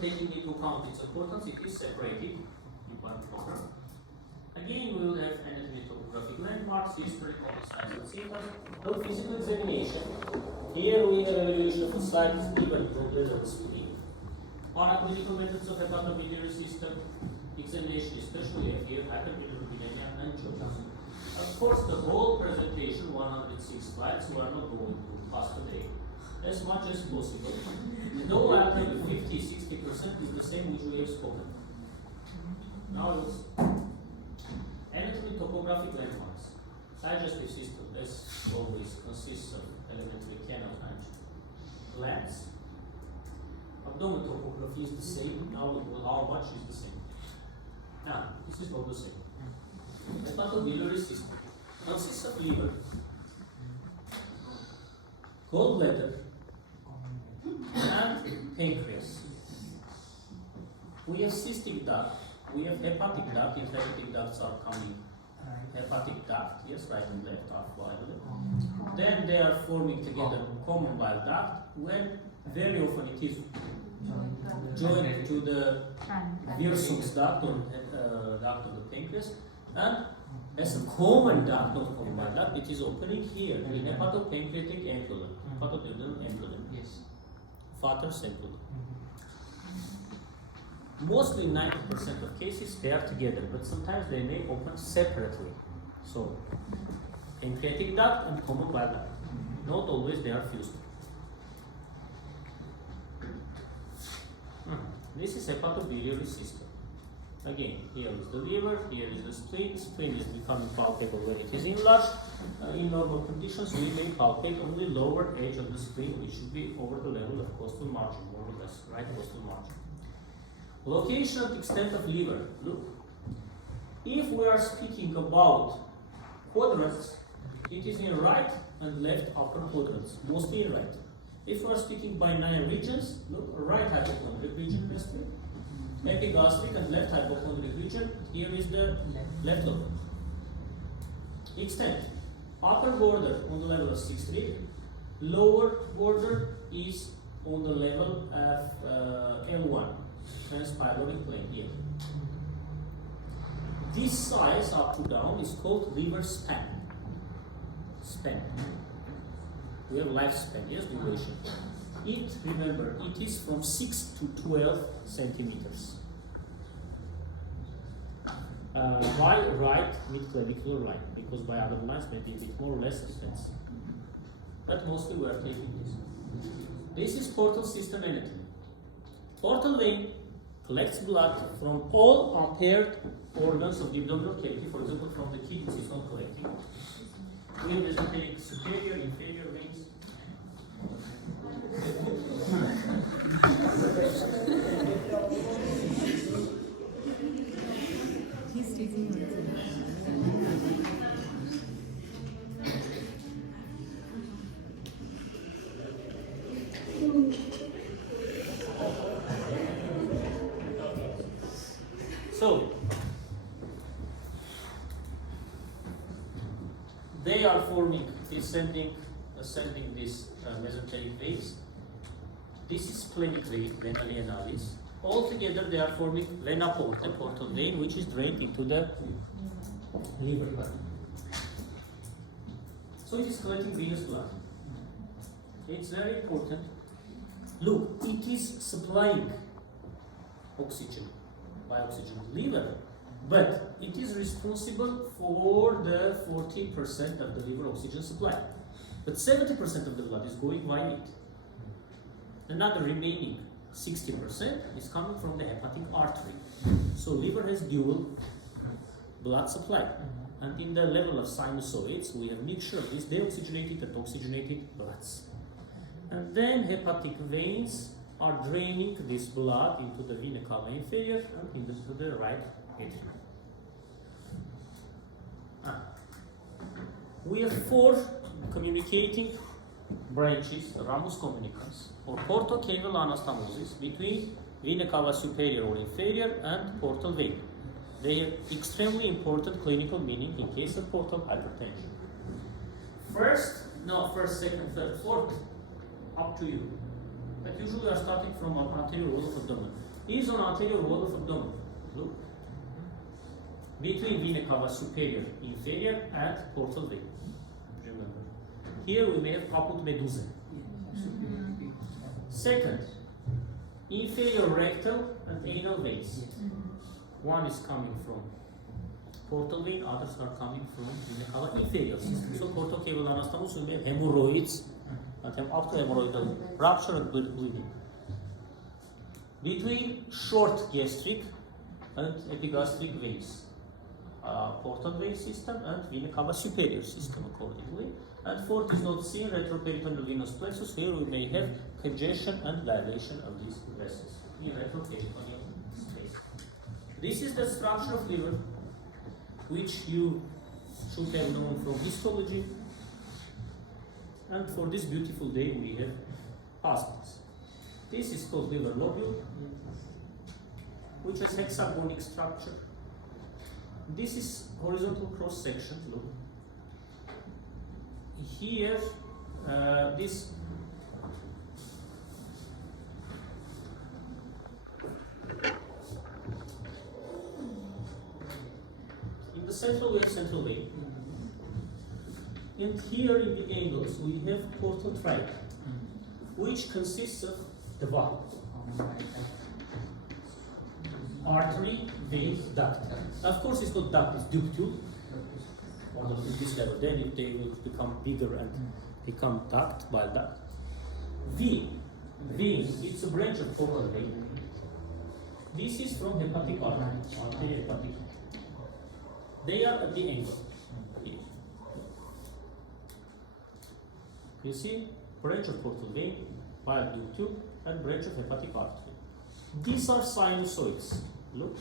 taking into account its importance, it is separated in one program. Again, we will have anatomy topographic landmarks, history, signs and symptoms. No physical examination. Here we have evaluation of the slight even progress of the spleen. Paraclinical methods of hepatobiliary system examination, especially here, hyperbilirubinemia and jaundice. Of course, the whole presentation, 106 slides, we are not going to pass today. As much as possible. No alternate 50-60% is the same which we have spoken. Now it's anatomy topographic landmarks. Digestive system, as always, consists of elementary canal and glands. Abdomen topography is the same. Now how much is the same? This is not the same. Hepatobiliary system consists of liver, gallbladder, and pancreas. We have cystic duct, we have hepatic duct. If hepatic ducts are coming, hepatic duct, yes, right and left are viable. Then they are forming together common bile duct, when very often it is joined to the Wirsung's duct or duct of the pancreas, and as a common duct, not common bile duct, it is opening here in hepatopancreatic ampulla, hepatoduodenal ampulla, yes, Vater ampulla. Mostly 90% of cases they are together, but sometimes they may open separately. So, pancreatic duct and common bile duct, not always they are fused. This is hepatobiliary system. Again, here is the liver, here is the spleen. Spleen is becoming palpable when it is enlarged. In normal conditions, we may palpate only lower edge of the spleen, which should be over the level of costal margin, more or less, right costal margin. Location and extent of liver. Look, if we are speaking about quadrants, it is in right and left upper quadrants, mostly in right. If we are speaking by 9 regions, look, right hypochondriac region, epigastric and left hypochondriac region, here is the left lobe. Extent, upper border on the level of 6 3, lower border is on the level of L1, transpyloric plane here. This size up to down is called liver span. Span. We have lifespan, yes, duration. It, remember, it is from 6 to 12 centimeters. By right mid-clavicular line, because by other lines maybe a bit more or less depends. But mostly we are taking this. This is portal system anatomy. Portal vein collects blood from all unpaired organs of the abdominal cavity, for example, from the kidneys it's not collecting. We have mesenteric superior, inferior veins. He's teasing me. So, they are forming, ascending these mesenteric veins. This is splenic vein, vena lienalis. All together they are forming vena porta, portal vein, which is drained into the liver. So it is collecting venous blood. It's very important. Look, it is supplying oxygen by oxygen liver, but it is responsible for the 40% of the liver oxygen supply. But 70% of the blood is going via it. Another remaining 60% is coming from the hepatic artery. So liver has dual blood supply. And in the level of sinusoids, we have mixture of these deoxygenated and oxygenated bloods. And then hepatic veins are draining this blood into the vena cava inferior and into the right atrium. We have 4 communicating branches, ramus communicans, or portocaval anastomosis between vena cava superior or inferior and portal vein. They have extremely important clinical meaning in case of portal hypertension. First, second, third, fourth, up to you. But usually we are starting from anterior wall of abdomen. is on anterior wall of abdomen. Look. Between vena cava superior, inferior, and portal vein. Remember. Here we may have caput medusae. Second, inferior rectal and anal veins. One is coming from portal vein, others are coming from vena cava inferior system. So portal cable anastomosis, we may have hemorrhoids, and up to hemorrhoidal rupture and bleeding. Between short gastric and epigastric veins, portal vein system and vena cava superior system accordingly. And fourth is not seen, retroperitoneal venous plexus. Here we may have congestion and dilation of these vessels in retroperitoneal space. This is the structure of liver, which you should have known from histology. And for this beautiful day, we have passed this. This is called liver lobule, which has hexagonic structure. This is horizontal cross section. Look. Here, this in the central we have central vein, and here in the angles we have portal tract, which consists of the valve, artery, vein, duct. Of course, it's not duct; it's ductule. On this level, then if they will become bigger and become duct, bile duct. Vein, it's a branch of portal vein. This is from hepatic artery, artery hepatic. They are at the angle. You see, branch of portal vein, bile ductule, and branch of hepatic artery. These are sinusoids. Look,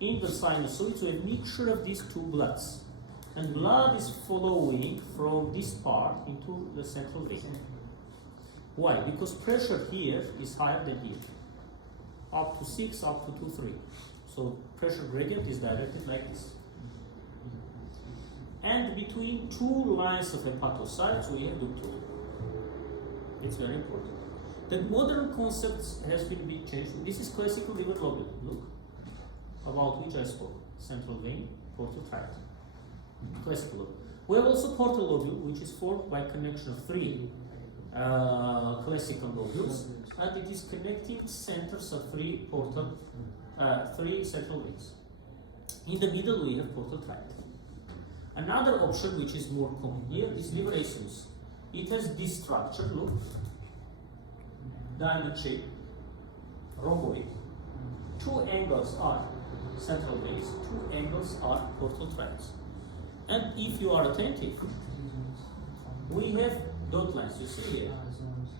in the sinusoids, we have a mixture of these two bloods. And blood is flowing from this part into the central vein. Why? Because pressure here is higher than here. Up to 6, up to 2, 3. So pressure gradient is directed like this. And between two lines of hepatocytes, we have ductule. It's very important. The modern concepts has been a bit changed. This is classical liver lobule. Look, about which I spoke. Central vein, portal tract. Classical lobule. We have also portal lobule, which is formed by connection of three classical lobules, and it is connecting centers of three central veins. In the middle, we have portal tract. Another option, which is more common here, is liver acimus. It has this structure. Look, diamond shape, rhomboid. Two angles are central veins. Two angles are portal tracts. And if you are attentive, we have dot lines. You see here,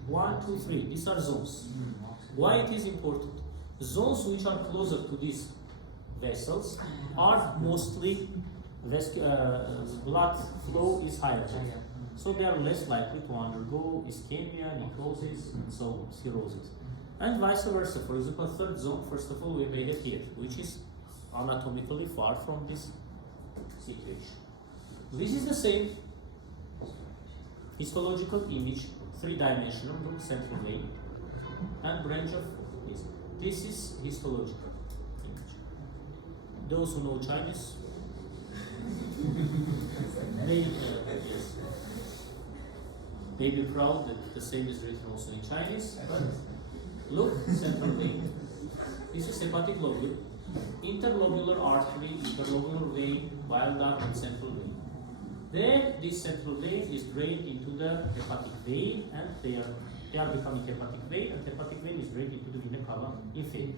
1, 2, 3. These are zones. Why it is important? Zones which are closer to these vessels are mostly blood flow is higher, so they are less likely to undergo ischemia, necrosis, and so on, cirrhosis. And vice versa. For example, third zone, first of all, we may have here, which is anatomically far from this situation. This is the same histological image, three-dimensional, look, central vein, and branch of this. This is histological image. Those who know Chinese, may be proud that the same is written also in Chinese. But look, central vein. This is hepatic lobule, interlobular artery, interlobular vein, bile duct, and central vein. Then this central vein is drained into the hepatic vein, and they are becoming hepatic vein, and hepatic vein is drained into the vena cava inferior.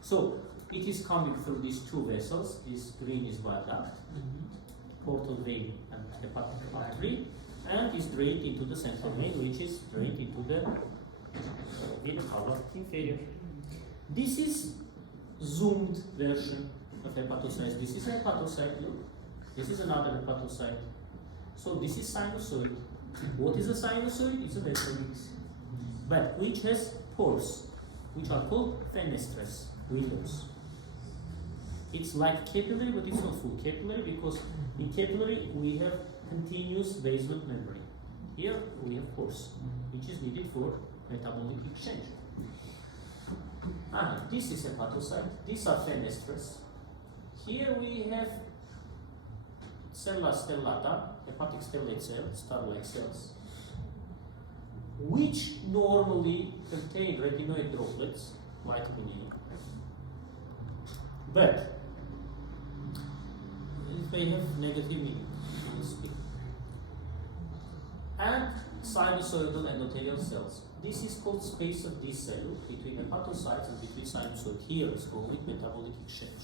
So it is coming through these two vessels. This green is bile duct, portal vein, and hepatic artery, and is drained into the central vein, which is drained into the vena cava inferior. This is zoomed version of hepatocytes. This is a hepatocyte. Look, this is another hepatocyte. So this is sinusoid. What is a sinusoid? It's a vessel, but which has pores, which are called fenestres, windows. It's like capillary, but it's not full capillary, because in capillary we have continuous basement membrane. Here we have pores, which is needed for metabolic exchange. This is hepatocyte. These are fenestres. Here we have cella stellata, hepatic stellate cells, star-like cells, which normally contain retinoid droplets, vitamin E. But they have negative meaning, we will speak. And sinusoidal endothelial cells. This is called space of this cell between hepatocytes and between sinusoid. Here is called metabolic exchange.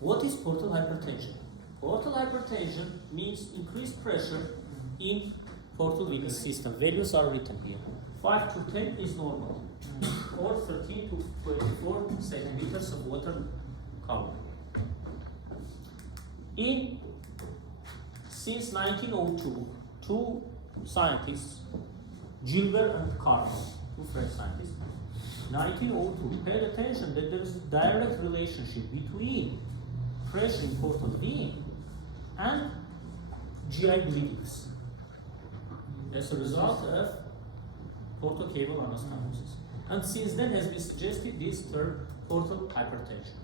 What is portal hypertension? Portal hypertension means increased pressure in portal venous system. Values are written here. 5 to 10 is normal, or 13 to 24 centimeters of water column. Since 1902, two scientists, Gilbert and Carnot, two French scientists, 1902 paid attention that there is a direct relationship between pressure in portal vein and GI bleedings as a result of portocaval anastomosis. And since then has been suggested this term portal hypertension.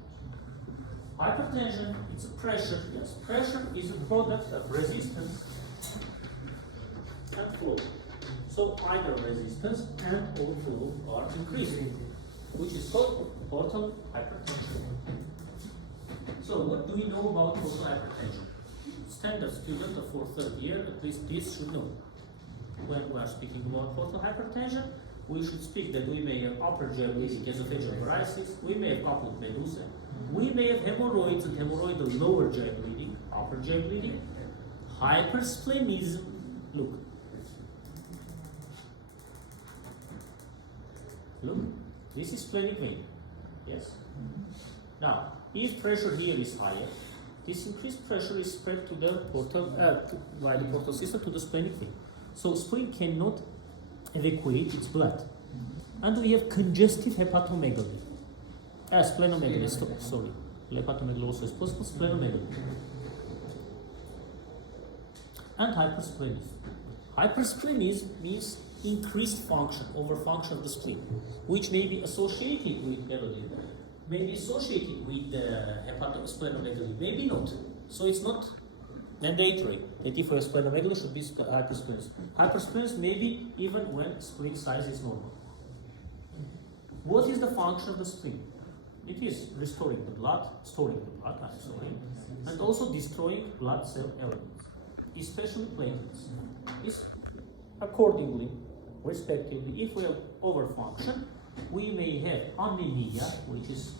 Hypertension, it's a pressure, yes. Pressure is a product of resistance and flow. So either resistance and or flow are increasing, which is called portal hypertension. So what do we know about portal hypertension? Standard student of fourth, third year, at least this should know. When we are speaking about portal hypertension, we should speak that we may have upper GI bleeding, esophageal varices, we may have coupled medusa, we may have hemorrhoids and hemorrhoidal lower GI bleeding, upper GI bleeding, hypersplenism. Look, this is splenic vein. Yes. Now, if pressure here is higher, this increased pressure is spread to the portal, by the portal system to the splenic vein. So spleen cannot evacuate its blood, and we have congestive hepatomegaly. Splenomegaly. Sorry, hepatomegaly also is possible. Splenomegaly and hypersplenism. Hypersplenism means increased function, overfunction of the spleen, which may be associated with melody, may be associated with hepatosplenomegaly, maybe not. So it's not mandatory that if we have splenomegaly should be hypersplenism. Hypersplenism may be even when spleen size is normal. What is the function of the spleen? It is restoring the blood, storing the blood, and also destroying blood cell elements, especially platelets. Accordingly, respectively, if we have overfunction, we may have anemia, which is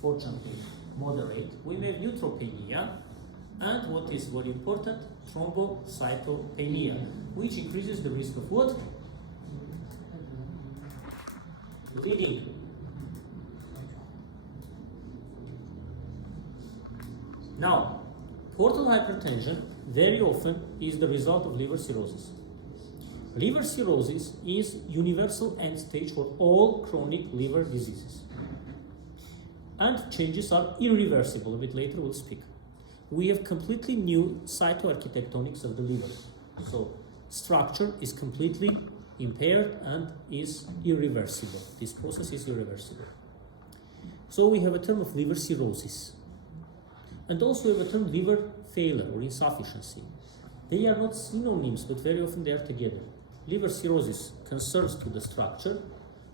fortunately moderate. We may have neutropenia, and what is very important, thrombocytopenia, which increases the risk of what? Bleeding. Now, portal hypertension very often is the result of liver cirrhosis. Liver cirrhosis is universal end stage for all chronic liver diseases. And changes are irreversible. A bit later we'll speak. We have completely new cytoarchitectonics of the liver. So structure is completely impaired and is irreversible. This process is irreversible. So we have a term of liver cirrhosis. And also we have a term liver failure or insufficiency. They are not synonyms, but very often they are together. Liver cirrhosis concerns to the structure,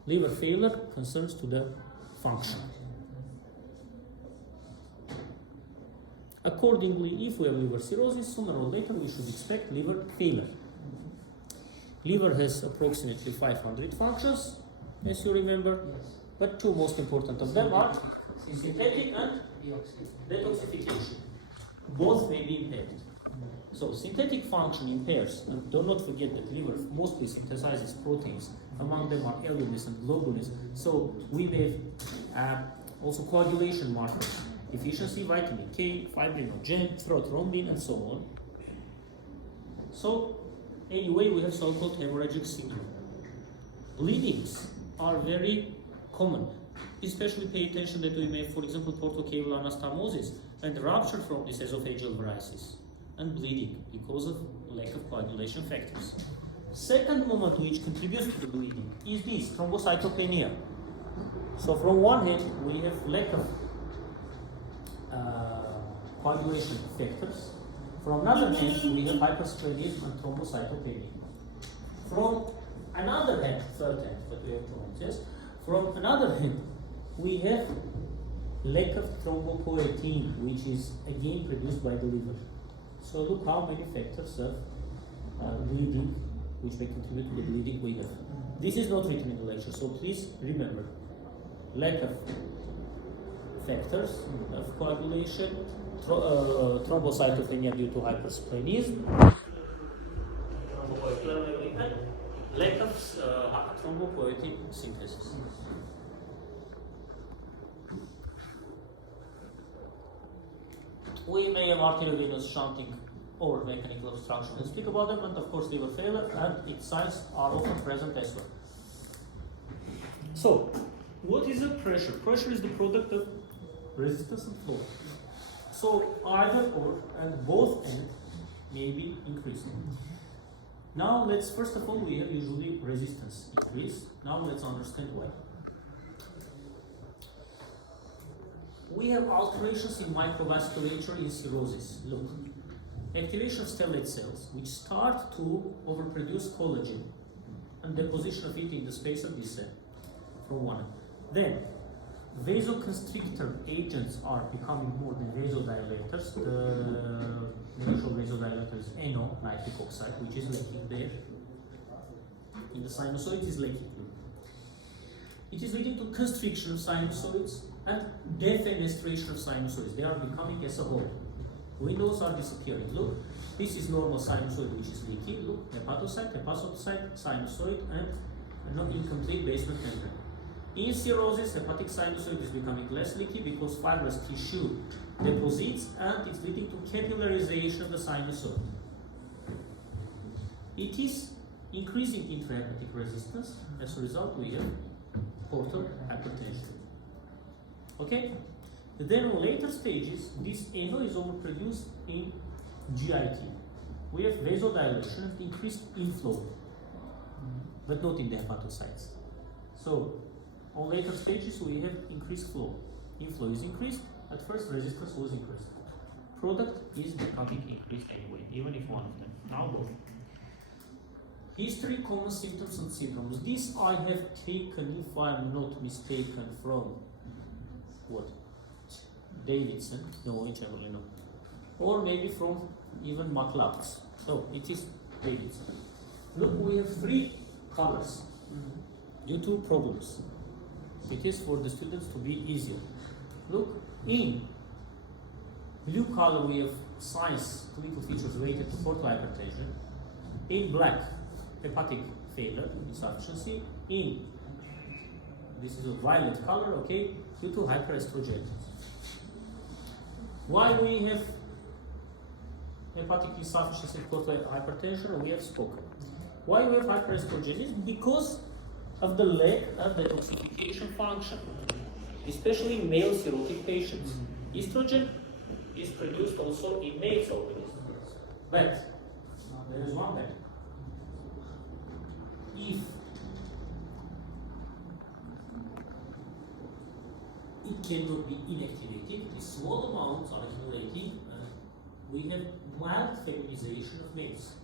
liver failure concerns to the function. Accordingly, if we have liver cirrhosis, sooner or later we should expect liver failure. Liver has approximately 500 functions, as you remember, but two most important of them are synthetic and detoxification. Both may be impaired. So synthetic function impairs, and do not forget that liver mostly synthesizes proteins. Among them are albumin and globulins. So we may have also coagulation markers, deficiency vitamin K, fibrinogen, thrombin, and so on. So anyway, we have so-called hemorrhagic syndrome. Bleedings are very common. Especially pay attention that we may, for example, portocaval anastomosis and rupture from this esophageal varices and bleeding because of lack of coagulation factors. Second moment which contributes to the bleeding is this thrombocytopenia. So from one hand we have lack of coagulation factors. From another hand we have hypersplenism and thrombocytopenia. From another hand, third hand, but we have two hands, yes? From another hand we have lack of thrombopoietin, which is again produced by the liver. So look how many factors of bleeding which may contribute to the bleeding we have. This is not written in the lecture, so please remember. Lack of factors of coagulation, thrombocytopenia due to hypersplenism, and lack of thrombopoietin synthesis. We may have arteriovenous shunting or mechanical obstruction. We'll speak about them, and of course liver failure and its signs are often present as well. So, what is the pressure? Pressure is the product of resistance and flow. So either or and both ends may be increasing. Now let's first of all we have usually resistance increase. Now let's understand why. We have alterations in microvasculature in cirrhosis. Look, activation of stellate cells which start to overproduce collagen and deposition of it in the space of this cell from one. Then vasoconstrictor agents are becoming more than vasodilators. The natural vasodilator is NO, nitric oxide, which is leaking there. In the sinusoid is leaking. It is leading to constriction of sinusoids and defenestration of sinusoids. They are becoming as a whole. Windows are disappearing. Look, this is normal sinusoid which is leaky. Look, hepatocyte, hepatocyte, sinusoid, and not incomplete basement membrane. In cirrhosis, hepatic sinusoid is becoming less leaky because fibrous tissue deposits and it's leading to capillarization of the sinusoid. It is increasing intrahepatic resistance. As a result, we have portal hypertension. Okay? Then in later stages, this NO is overproduced in GIT. We have vasodilation and increased inflow, but not in the hepatocytes. So, on later stages, we have increased flow. Inflow is increased. At first, resistance was increased. Product is becoming increased anyway, even if one of them. Now both. History, common symptoms and syndromes. This I have taken, if I am not mistaken, from what? Davidson? No, it's actually no. Or maybe from even McLeod's. Oh, it is Davidson. Look, we have three colors due to problems. It is for the students to be easier. Look, in blue color we have signs, clinical features related to portal hypertension. In black, hepatic failure, insufficiency. In, this is a violet color, okay, due to hyperestrogenesis. Why we have hepatic insufficiency and portal hypertension, we have spoken. Why we have hyperestrogenesis? Because of the lack of detoxification function, especially in male cirrhotic patients. Estrogen is produced also in male organism. But there is one but. If it cannot be inactivated, the small amounts are accumulating, we have mild feminization of males,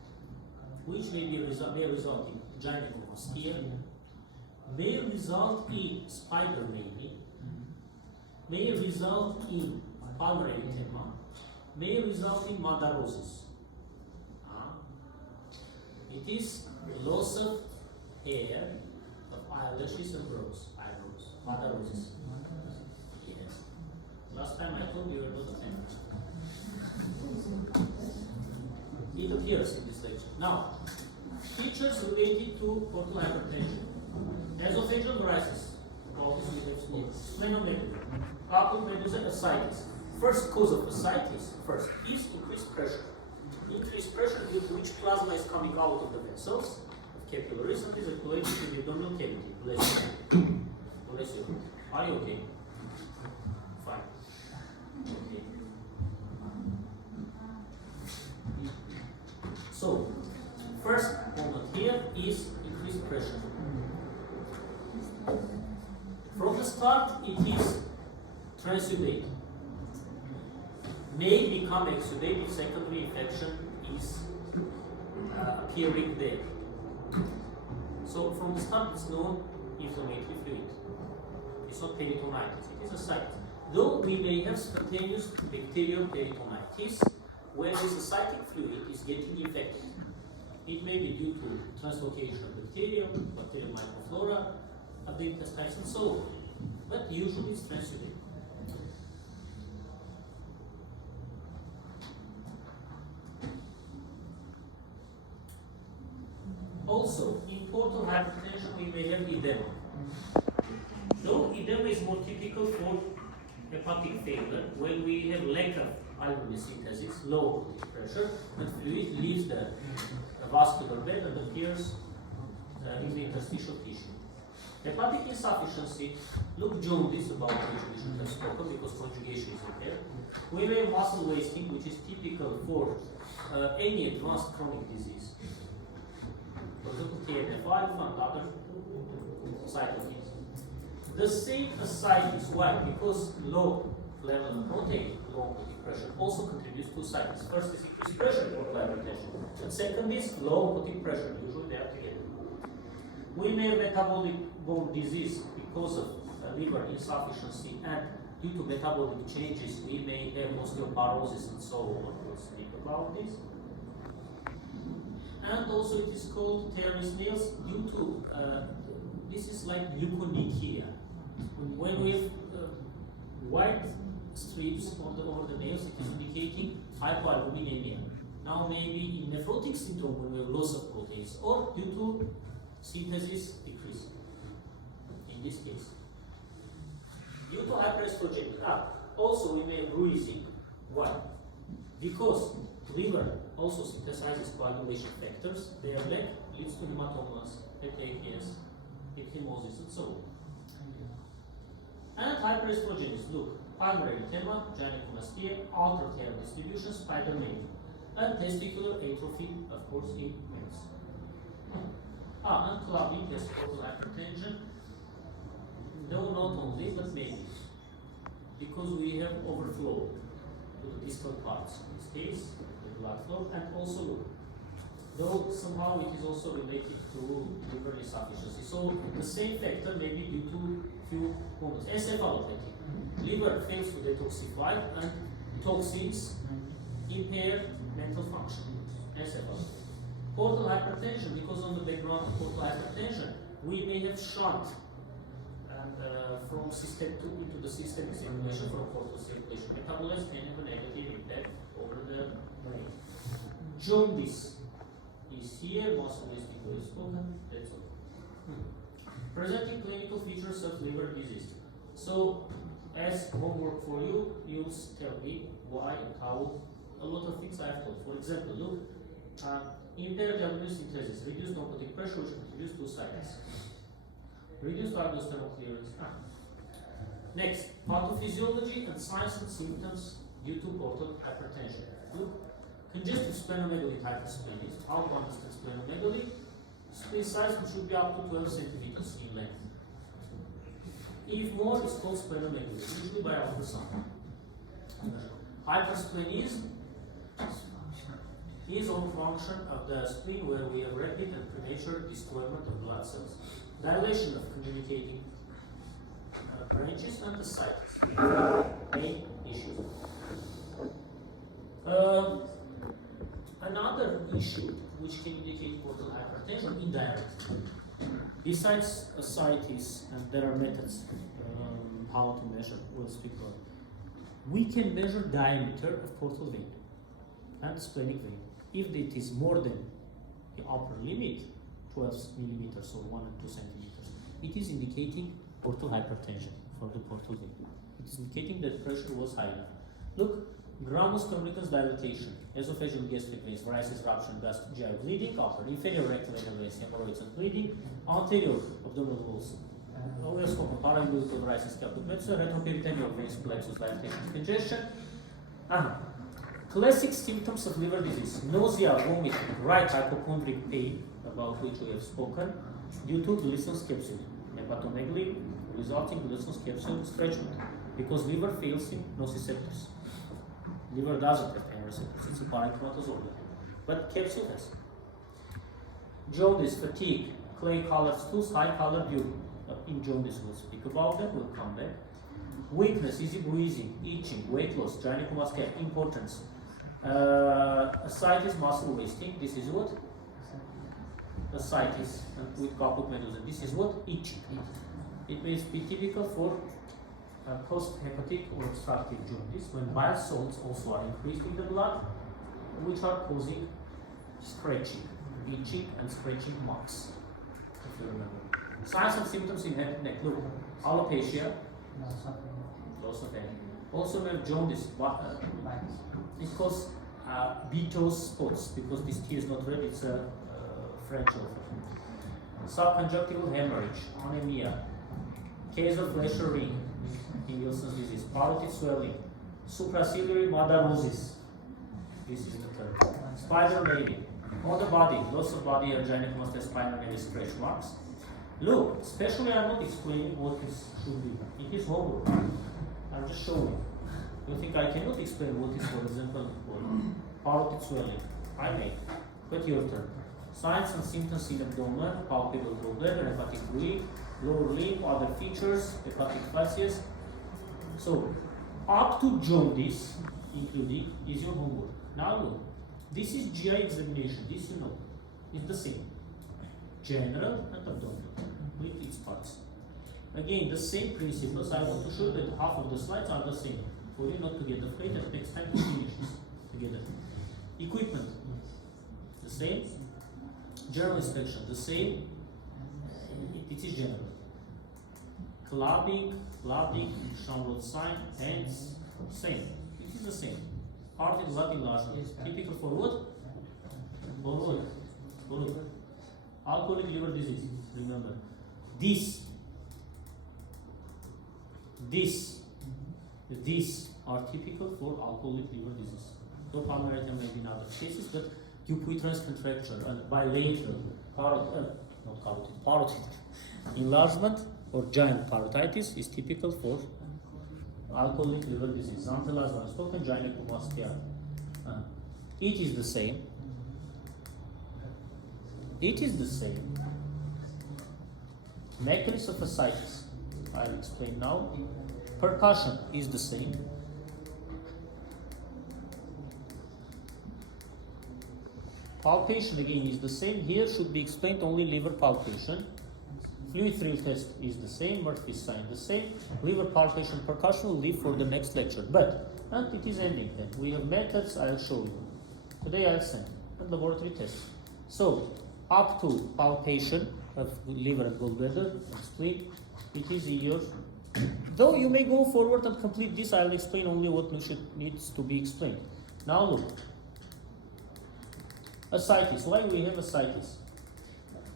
which may result in gynecomastia, may result in spider maybe, may result in pulmonary edema, may result in madarosis. It is loss of hair, of eyelashes and brows, eyebrows, madarosis. Yes. Last time I told you it was a thing. It appears in this lecture. Now, features related to portal hypertension. Esophageal varices, all this we have spoken. Splenomegaly, coupled medusa ascites. First cause of ascites, is increased pressure. Increased pressure due to which plasma is coming out of the vessels, of capillaries, and is accumulated in the abdominal cavity. Bless you. Bless you. Are you okay? Fine. Okay. So, first moment here start, it is transudate. May become exudate if secondary infection is appearing there. So from the start, it's known inflammatory fluid. It's not peritonitis, it is a site. Though we may have spontaneous bacterial peritonitis, where this ascitic fluid is getting infected. It may be due to translocation of bacteria, bacterial microflora of the intestines, and so on. But usually it's transudate. Also, in portal hypertension, we may have edema. Though edema is more typical for hepatic failure, when we have lack of albumin synthesis, low pressure, and fluid leaves the vascular bed and appears in the interstitial tissue. Hepatic insufficiency, look jaundice about which we should have spoken because conjugation is impaired. We may have muscle wasting, which is typical for any advanced chronic disease. For example, TNF-alpha and other cytokines. The same ascites, why? Because low level of protein, low body pressure, also contributes to ascites. First is increased pressure for hypertension, and second is low body pressure. Usually they are together. We may have metabolic bone disease because of liver insufficiency, and due to metabolic changes, we may have osteoporosis and so on. We'll speak about this. And also it is called teres nails due to, this is like leukonychia. When we have white strips over the nails, it is indicating hypoalbuminemia. Now maybe in nephrotic syndrome when we have loss of proteins, or due to synthesis decrease, in this case. Due to hyperestrogenia, also we may have bruising. Why? Because liver also synthesizes coagulation factors. Their lack leads to hematomas, petechias, ecchymosis, and so on. And hyperestrogenism, look, primary edema, gynecomastia, altered hair distribution, spider nail, and testicular atrophy, of course, in males. And clubbing, yes, portal hypertension. No, not only, but maybe. Because we have overflow to the distal parts. In this case, the blood flow, and also look. Though somehow it is also related to liver insufficiency. So the same factor may be due to few components. Encephalopathy. Liver fails to detoxify and toxins impair mental function. Encephalopathy. Portal hypertension, because on the background of portal hypertension, we may have shunt and from system 2 into the systemic circulation from portal circulation. Metabolites can have a negative impact over the brain. Jaundice is here, muscle wasting is spoken, that's all. Presenting clinical features of liver disease. So, as homework for you, you'll tell me why and how. A lot of things I have told. For example, look, impaired albumin synthesis, reduced normotic pressure, which contributes to ascites. Reduced aldosterone clearance. Next, pathophysiology and signs and symptoms due to portal hypertension. Look, congestive splenomegaly type of spleen. How to understand splenomegaly? Spleen size should be up to 12 centimeters in length. If more, it's called splenomegaly, usually by ultrasound. Hypersplenism is on function of the spleen where we have rapid and premature destroyment of blood cells. Dilation of communicating branches and ascites. Main issues. Another issue which can indicate portal hypertension indirectly. Besides ascites, and there are methods how to measure, we'll speak about. We can measure diameter of portal vein and splenic vein. If it is more than the upper limit, 12 millimeters or 1 and 2 centimeters, it is indicating portal hypertension for the portal vein. It is indicating that pressure was high enough. Look, grammus communicans dilatation, esophageal gastric veins, varices, rupture, dust, GI bleeding, upper, inferior rectal anal veins, hemorrhoids and bleeding, anterior abdominal walls, overscope, paraumbilical varices, captometsa, retroperitoneal veins, plexus, dilatation, congestion. Classic symptoms of liver disease: nausea, vomiting, right hypochondric pain, about which we have spoken, due to Gleason's capsule, hepatomegaly, resulting in Wilson's capsule stretchment, because liver fails in nociceptors. Liver doesn't have pain receptors, it's a parenchymatous but capsule has. Jaundice, fatigue, clay-colored stools, high-colored urine. In jaundice we'll speak about that, we'll come back. Weakness, easy breathing, itching, weight loss, gynecomastia, impotence. Ascites, muscle wasting, this is what? Ascites, and with caput medusa, this is what? Itching. It may be typical for post-hepatic or obstructive jaundice, when bile salts also are increased in the blood, which are causing scratching, itching and scratching marks, if you remember. Signs and symptoms in head and neck. Look, alopecia, loss of hair. Also we have jaundice, it causes Betos spots, because this tea is not red, it's a French author. Subconjunctival hemorrhage, anemia, case of Fleischer ring in Wilson's disease, parotid swelling, supraciliary madarosis, this is the term, spider navy, on the body, loss of body hair, gynecomastia, spinal navy, scratch marks. Look, especially I'm not explaining what this should be. It is homework. I'm just showing. You think I cannot explain what is, for example, parotid swelling? I may, but your turn. Signs and symptoms in abdomen, palpable gallbladder, hepatic bleed, lower limb, other features, hepatic facies. So, up to jaundice, including, is your homework. Now look, this is GI examination, this you know, it's the same. General and abdominal, with its parts. Again, the same principles. I want to show that half of the slides are the same, for you not to get afraid and next time to finish this together. Equipment, the same. General inspection, the same. It is general. Clubbing, Chambrot sign, hands, same. It is the same. Heart is Latin enlargement. Typical for what? For what? For what? Alcoholic liver disease. Remember, these are typical for alcoholic liver disease. No pulmonary may be in other cases, but Dupuytren's contracture and bilateral parotid enlargement or giant parotitis is typical for alcoholic liver disease. Antelaz one spoken gynecomastia. It is the same. It is the same. Mechanism of ascites, I'll explain now. Percussion is the same. Palpation again is the same. Here should be explained only liver palpation. Fluid thrill test is the same. Murphy's sign the same. Liver palpation, percussion will leave for the next lecture. And it is ending then. We have methods, I'll show you. Today I'll send. And laboratory tests. So, up to palpation of liver and gallbladder and spleen, it is in your. Though you may go forward and complete this, I'll explain only what needs to be explained. Now look. Ascites. Why we have ascites?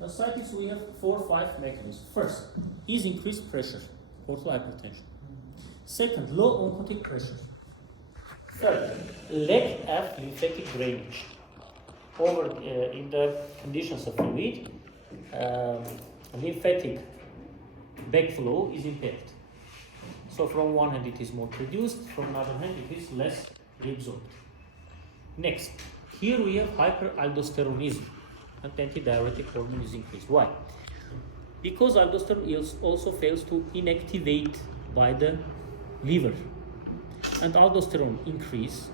Ascites we have 4 or 5 mechanisms. First is increased pressure, portal hypertension. Second, low oncotic pressure. Third, lack of lymphatic drainage. In the conditions of fluid, lymphatic backflow is impaired. So from one hand it is more reduced, from another hand it is less reabsorbed. Next, here we have hyperaldosteronism, and antidiuretic hormone is increased. Why? Because aldosterone also fails to inactivate by the liver, and aldosterone increase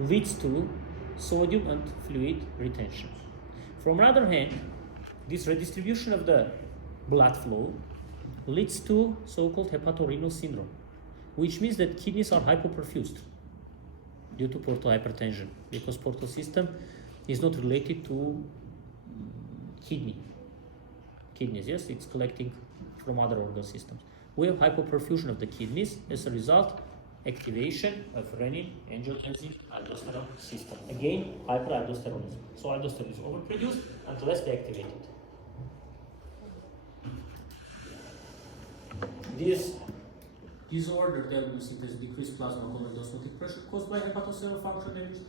leads to sodium and fluid retention. From another hand, this redistribution of the blood flow leads to so-called hepatorenal syndrome, which means that kidneys are hypoperfused due to portal hypertension, because portal system is not related to kidneys, yes, it's collecting from other organ systems. We have hypoperfusion of the kidneys, as a result, activation of renin, angiotensin, aldosterone system. Again, hyperaldosteronism. So aldosterone is overproduced and less deactivated. This disorder diagnosed as decreased plasma colloid osmotic pressure caused by hepatocellular function damage,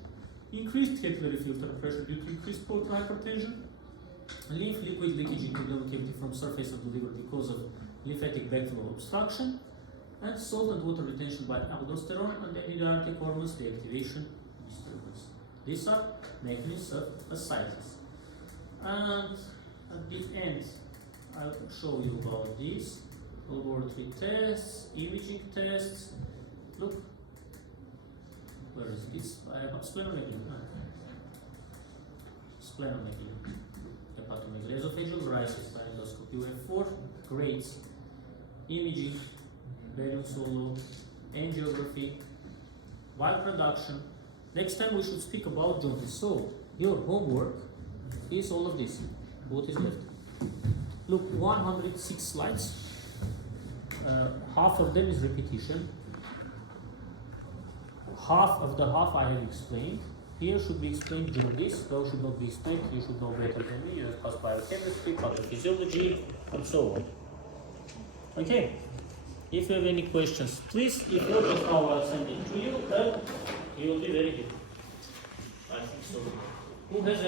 increased capillary filter pressure due to increased portal hypertension, lymph liquid leakage into the cavity from surface of the liver because of lymphatic backflow obstruction, and salt and water retention by aldosterone and endocrine hormones deactivation disturbance. These are mechanisms of ascites. And at the end, I'll show you about these laboratory tests, imaging tests. Look, where is this? I have splenomegaly. Splenomegaly, hepatomegaly, esophageal varices by endoscopy. We have 4 grades: imaging, barium solo, angiography, while production. Next time we should speak about jaundice. So your homework is all of this. What is left? Look, 106 slides. Half of them is repetition. Half of the half I have explained. Here should be explained jaundice. Those should not be explained. You should know better than me. You have passed biochemistry, pathophysiology, and so on. Okay. If you have any questions, please, if not, just now I'll send it to you, and you will be very happy. I think so. Who has any